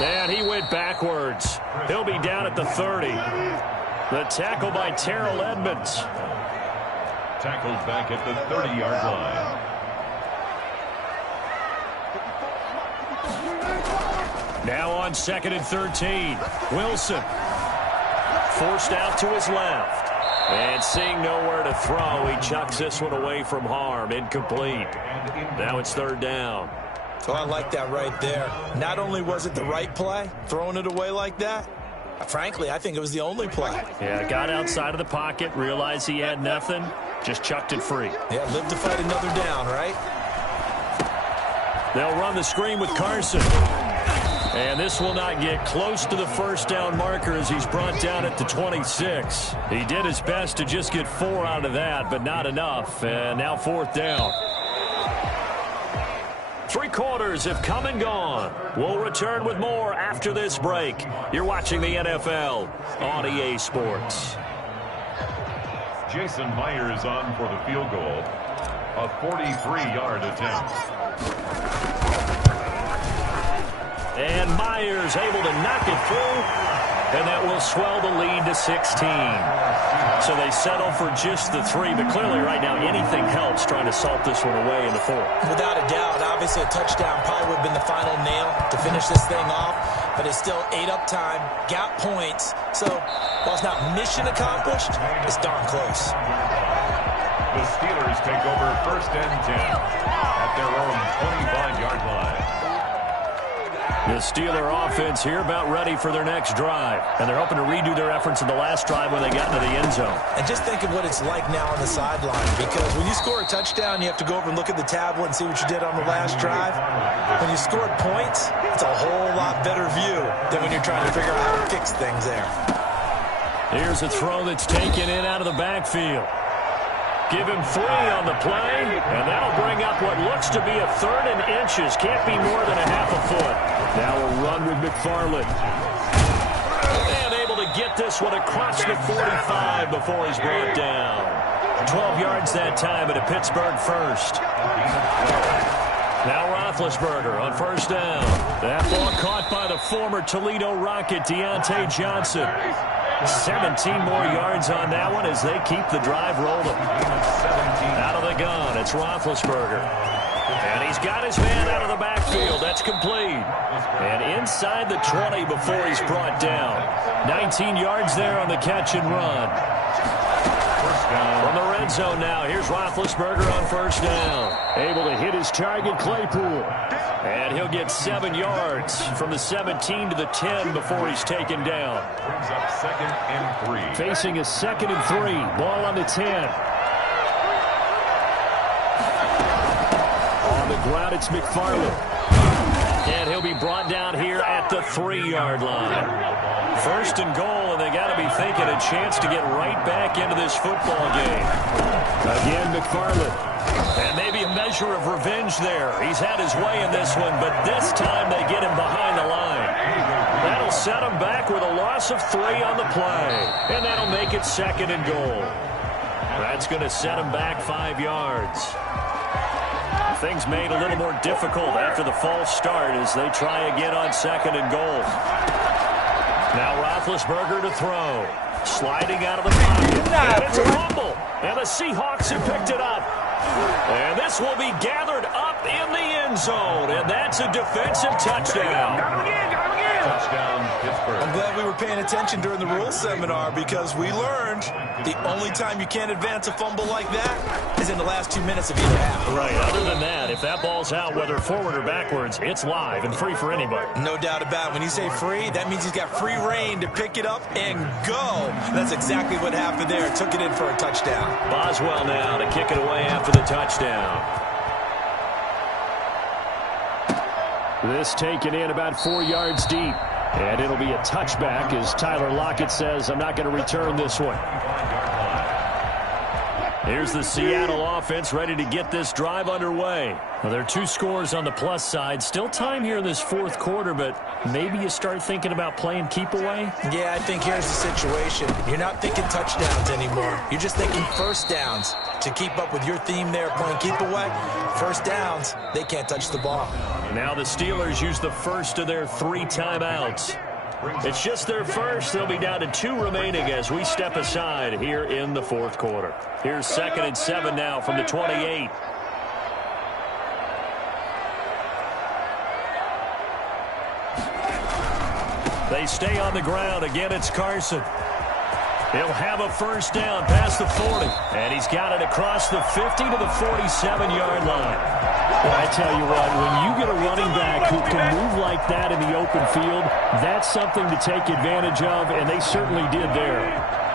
And he went backwards. He'll be down at the 30. The tackle by Terrell Edmonds. Tackled back at the 30-yard line. Now on 2nd and 13. Wilson. Forced out to his left. And seeing nowhere to throw, he chucks this one away from harm. Incomplete. Now it's 3rd down. So I like that right there. Not only was it the right play, throwing it away like that, frankly, I think it was the only play. Yeah, got outside of the pocket, realized he had nothing, just chucked it free. Yeah, live to fight another down, right? They'll run the screen with Carson. And this will not get close to the 1st down marker as he's brought down at the 26. He did his best to just get 4 out of that, but not enough. And now 4th down. 3 quarters have come and gone. We'll return with more after this break. You're watching the NFL on EA Sports. Jason Myers on for the field goal. A 43-yard attempt. And Myers able to knock it through, and that will swell the lead to 16. So they settle for just the 3, but clearly right now anything helps trying to salt this one away in the 4th. Without a doubt, obviously a touchdown probably would have been the final nail to finish this thing off, but it's still ate up time, got points, so while it's not mission accomplished, it's darn close. The Steelers take over 1st and 10 at their own 25-yard line. The Steeler offense here about ready for their next drive. And they're hoping to redo their efforts in the last drive when they got into the end zone. And just think of what it's like now on the sideline. Because when you score a touchdown, you have to go over and look at the tablet and see what you did on the last drive. When you scored points, it's a whole lot better view than when you're trying to figure out how to fix things there. Here's a throw that's taken in out of the backfield. give him 3 on the play, and that'll bring up what looks to be a 3rd and inches. Can't be more than a half a foot. Now a run with McFarland. And able to get this one across the 45 before he's brought down. 12 yards that time at a Pittsburgh first. Now Roethlisberger on first down. That ball caught by the former Toledo Rocket, Deontay Johnson. 17 more yards on that one as they keep the drive rolling. Out of the gun, it's Roethlisberger. And he's got his man out of the backfield. That's complete. And inside the 20 before he's brought down. 19 yards there on the catch and run. From the red zone now, here's Roethlisberger on first down. Able to hit his target, Claypool. And he'll get 7 yards from the 17 to the 10 before he's taken down. Brings up 2nd and 3. Facing a 2nd and 3. Ball on the 10. On the ground, it's McFarland. And he'll be brought down here at the 3-yard line. First and goal, and they got to be thinking a chance to get right back into this football game. Again, McFarland. And maybe a measure of revenge there. He's had his way in this one, but this time they get him behind the line. That'll set him back with a loss of 3 on the play. And that'll make it 2nd and goal. That's going to set him back 5 yards. Things made a little more difficult after the false start as they try again on 2nd and goal. Now Roethlisberger to throw. Sliding out of the pocket. And it's a fumble. And the Seahawks have picked it up. And this will be gathered up in the end zone. And that's a defensive touchdown. Got him again. Touchdown, Pittsburgh. I'm glad we were paying attention during the rules seminar because we learned the only time you can't advance a fumble like that is in the last 2 minutes of either half. Right. Other than that, if that ball's out, whether forward or backwards, it's live and free for anybody. No doubt about it. When you say free, that means he's got free reign to pick it up and go. That's exactly what happened there. Took it in for a touchdown. Boswell now to kick it away after the touchdown. This taken in about 4 yards deep. And it'll be a touchback as Tyler Lockett says, I'm not going to return this one. Here's the Seattle offense ready to get this drive underway. Well, there are 2 scores on the plus side. Still time here in this 4th quarter, but maybe you start thinking about playing keep away? Yeah, I think here's the situation. You're not thinking touchdowns anymore. You're just thinking first downs. To keep up with your theme there, playing keep away, first downs, they can't touch the ball. Now the Steelers use the first of their 3 timeouts. It's just their first. They'll be down to 2 remaining as we step aside here in the 4th quarter. Here's 2nd and 7 now from the 28. They stay on the ground. Again, it's Carson. He'll have a first down past the 40. And he's got it across the 50 to the 47-yard line. Well, I tell you what, when you get a running back who can move like that in the open field, that's something to take advantage of, and they certainly did there.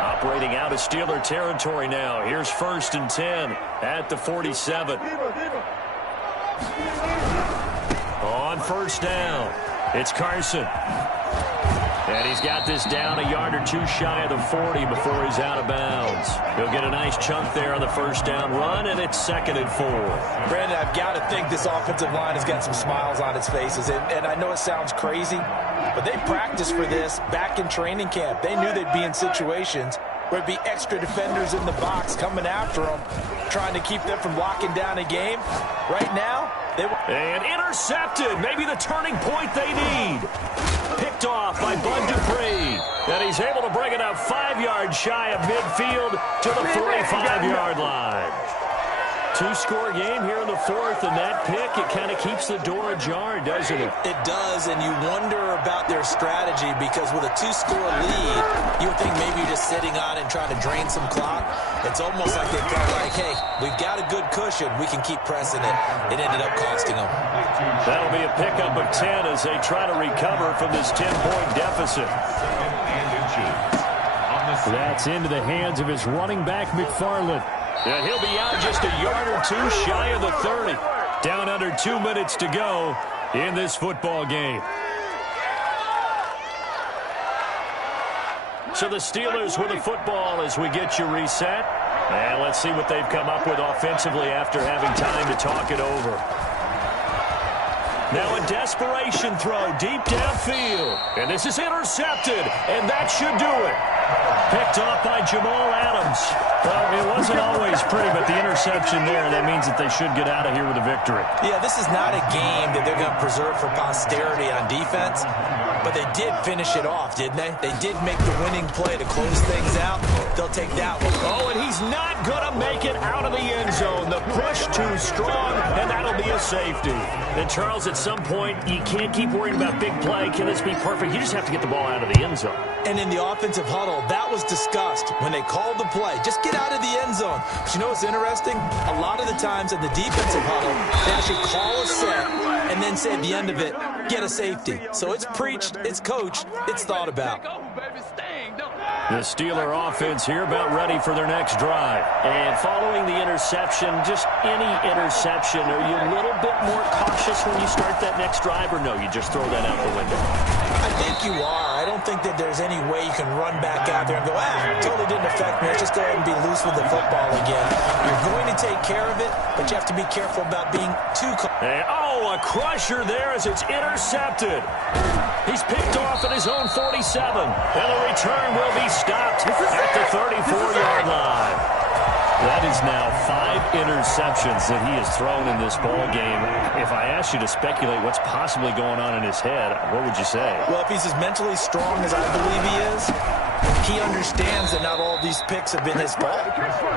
Operating out of Steeler territory now. Here's 1st and 10 at the 47. On first down, it's Carson. And he's got this down a yard or 2 shy of the 40 before he's out of bounds. He'll get a nice chunk there on the first down run, and it's 2nd and 4. Brandon, I've got to think this offensive line has got some smiles on its faces. And I know it sounds crazy, but they practiced for this back in training camp. They knew they'd be in situations where it'd be extra defenders in the box coming after them, trying to keep them from locking down a game. Right now, and intercepted. Maybe the turning point they need. Picked off by Bud Dupree. And he's able to bring it up 5 yards shy of midfield to the 45-yard line. 2-score game here in the 4th, and that pick, it kind of keeps the door ajar, doesn't it? It does, and you wonder about their strategy because with a 2-score lead, you would think maybe you're just sitting on and trying to drain some clock. It's almost like they felt like, hey, we've got a good cushion. We can keep pressing it. It ended up costing them. That'll be a pickup of 10 as they try to recover from this 10-point deficit. That's into the hands of his running back, McFarland. And he'll be out just a yard or 2 shy of the 30. Down under 2 minutes to go in this football game. So the Steelers with the football as we get you reset. And let's see what they've come up with offensively after having time to talk it over. Now a desperation throw deep downfield. And this is intercepted, and that should do it. Picked off by Jamal Adams. Well, it wasn't always pretty, but the interception there, that means that they should get out of here with a victory. Yeah, this is not a game that they're going to preserve for posterity on defense, but they did finish it off, didn't they? They did make the winning play to close things out. They'll take that one. Oh, and he's not going to make it out of the end zone. The push too strong, and that'll be a safety. And Charles, at some point, you can't keep worrying about big play. Can this be perfect? You just have to get the ball out of the end zone. And in the offensive huddle, that was discussed when they called the play. Just get out of the end zone. But you know what's interesting? A lot of the times in the defensive huddle, they actually call a set and then say at the end of it, get a safety. So it's preached, it's coached, it's thought about. The Steeler offense here about ready for their next drive. And following the interception, just any interception, are you a little bit more cautious when you start that next drive, or no, you just throw that out the window? I think you are. I don't think that there's any way you can run back out there and go, totally didn't affect me. Let's just go ahead and be loose with the football again. You're going to take care of it, but you have to be careful about being too and, a crusher there as it's intercepted. He's picked off at his own 47, and the return will be stopped at the 34-yard line. That is now 5 interceptions that he has thrown in this ball game. If I asked you to speculate what's possibly going on in his head, what would you say? Well, if he's as mentally strong as I believe he is, he understands that not all of these picks have been his fault.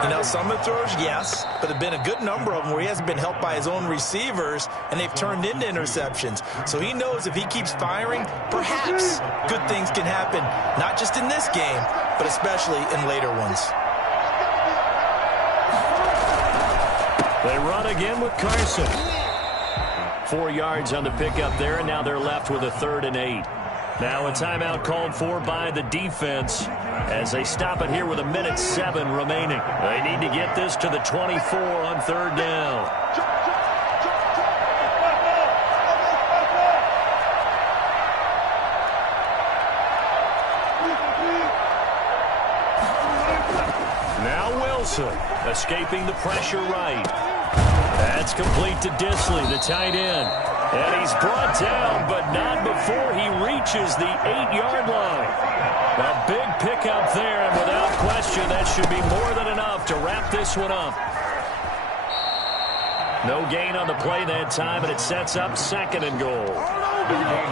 You know, some of the throws, yes, but there have been a good number of them where he hasn't been helped by his own receivers, and they've turned into interceptions. So he knows if he keeps firing, perhaps good things can happen, not just in this game, but especially in later ones. They run again with Carson. 4 yards on the pickup there, and now they're left with a 3rd and 8. Now a timeout called for by the defense as they stop it here with 1:07 remaining. They need to get this to the 24 on 3rd down. Now Wilson escaping the pressure right. That's complete to Disley, the tight end. And he's brought down, but not before he reaches the 8-yard line. A big pickup there, and without question, that should be more than enough to wrap this one up. No gain on the play that time, and it sets up 2nd and goal.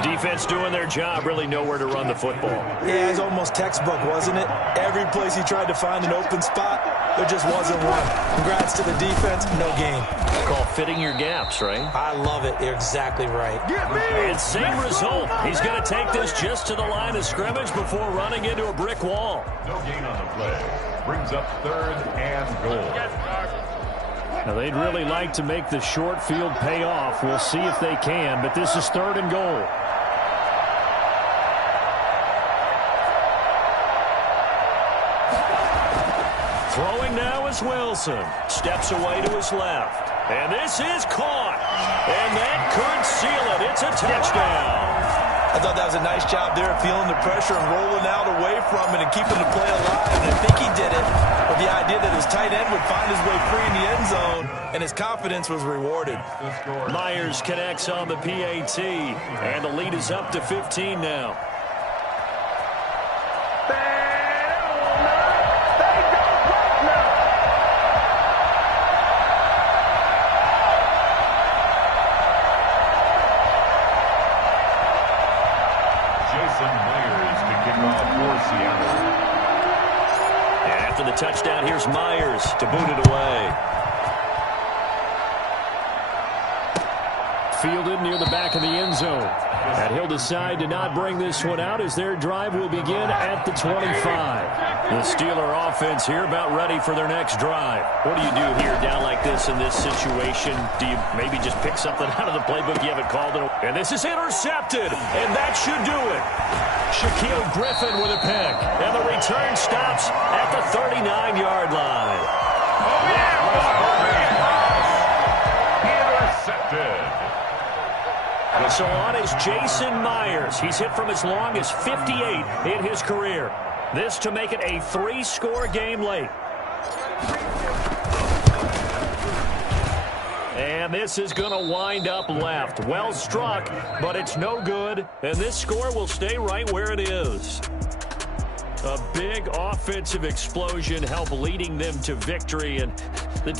Defense doing their job, really nowhere to run the football. Yeah, it was almost textbook, wasn't it? Every place he tried to find an open spot, there just wasn't one. Congrats to the defense, no gain. Call fitting your gaps, right? I love it. You're exactly right. And same result. He's going to take this just to the line of scrimmage before running into a brick wall. No gain on the play. Brings up 3rd and goal. Now, they'd really like to make the short field pay off. We'll see if they can, but this is 3rd and goal. Throwing now is Wilson. Steps away to his left. And this is caught. And that could seal it. It's a touchdown. I thought that was a nice job there, feeling the pressure and rolling out away from it and keeping the play alive. And I think he did it with the idea that his tight end would find his way free in the end zone, and his confidence was rewarded. Myers connects on the PAT, and the lead is up to 15 now. The touchdown, here's Myers to boot it away. Fielded near the back of the end zone. And he'll decide to not bring this one out as their drive will begin at the 25. The Steeler offense here about ready for their next drive. What do you do here down like this in this situation? Do you maybe just pick something out of the playbook you haven't called it? And this is intercepted, and that should do it. Shaquille Griffin with a pick, and the return stops at the 39-yard line. Intercepted. So on is Jason Myers. He's hit from as long as 58 in his career. This to make it a 3-score game late. And this is going to wind up left. Well struck, but it's no good. And this score will stay right where it is. A big offensive explosion helped leading them to victory. And the